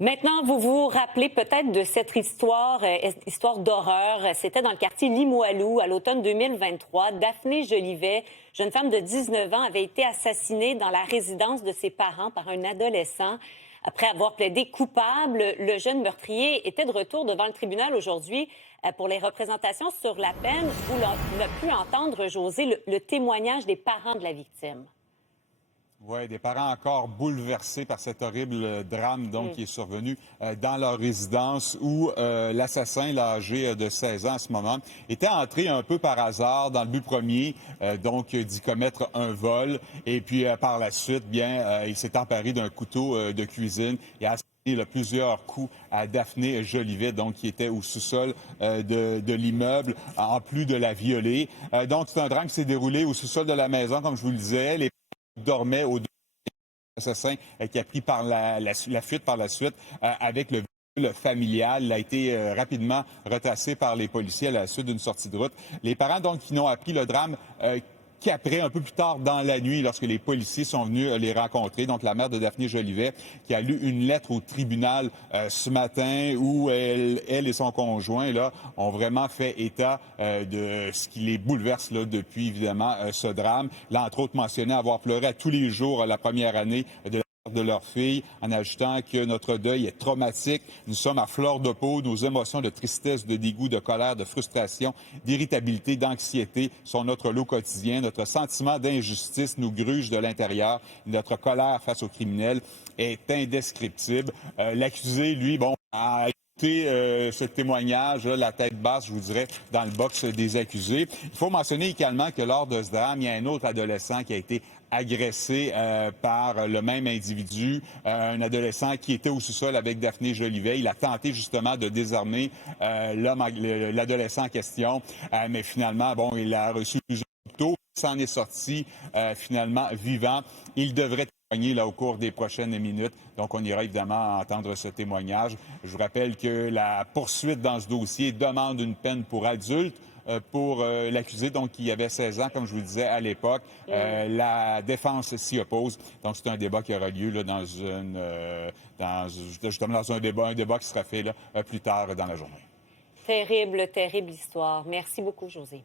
Maintenant, vous vous rappelez peut-être de cette histoire d'horreur. C'était dans le quartier Limoilou à l'automne 2023. Daphné Jolivet, jeune femme de 19 ans, avait été assassinée dans la résidence de ses parents par un adolescent. Après avoir plaidé coupable, le jeune meurtrier était de retour devant le tribunal aujourd'hui pour les représentations sur la peine où l'on a pu entendre, José, le témoignage des parents de la victime. Oui, des parents encore bouleversés par cet horrible drame qui est survenu dans leur résidence où l'assassin, âgé de 16 ans à ce moment, était entré un peu par hasard dans le but premier, d'y commettre un vol. Et puis par la suite, il s'est emparé d'un couteau de cuisine et a asséné plusieurs coups à Daphné Jolivet, qui était au sous-sol de l'immeuble, en plus de la violer. C'est un drame qui s'est déroulé au sous-sol de la maison, comme je vous le disais. Les dormait au assassin qui a pris par la fuite par la suite avec le véhicule familial. Il a été rapidement retracé par les policiers à la suite d'une sortie de route. Les parents, qui n'ont appris le drame qu'après, un peu plus tard dans la nuit, lorsque les policiers sont venus les rencontrer. Donc, la mère de Daphné Jolivet, qui a lu une lettre au tribunal ce matin où elle et son conjoint ont vraiment fait état de ce qui les bouleverse depuis, évidemment, ce drame. Là, entre autres, mentionné avoir pleuré à tous les jours la première année de leur fille, en ajoutant que notre deuil est traumatique. Nous sommes à fleur de peau. Nos émotions de tristesse, de dégoût, de colère, de frustration, d'irritabilité, d'anxiété sont notre lot quotidien. Notre sentiment d'injustice nous gruge de l'intérieur. Notre colère face aux criminels est indescriptible. L'accusé, lui, a ce témoignage, la tête basse, je vous dirais, dans le box des accusés. Il faut mentionner également que lors de ce drame, il y a un autre adolescent qui a été agressé par le même individu, un adolescent qui était au sous-sol avec Daphné Jolivet. Il a tenté justement de désarmer l'adolescent en question, mais finalement, il a reçu plusieurs couteaux. Il s'en est sorti finalement vivant. Il devrait témoigner au cours des prochaines minutes. Donc, on ira évidemment entendre ce témoignage. Je vous rappelle que la poursuite dans ce dossier demande une peine pour adulte pour l'accusé, qui avait 16 ans, comme je vous le disais à l'époque. La défense s'y oppose. Donc, c'est un débat qui aura lieu justement dans un débat qui sera fait plus tard dans la journée. Terrible, terrible histoire. Merci beaucoup, José.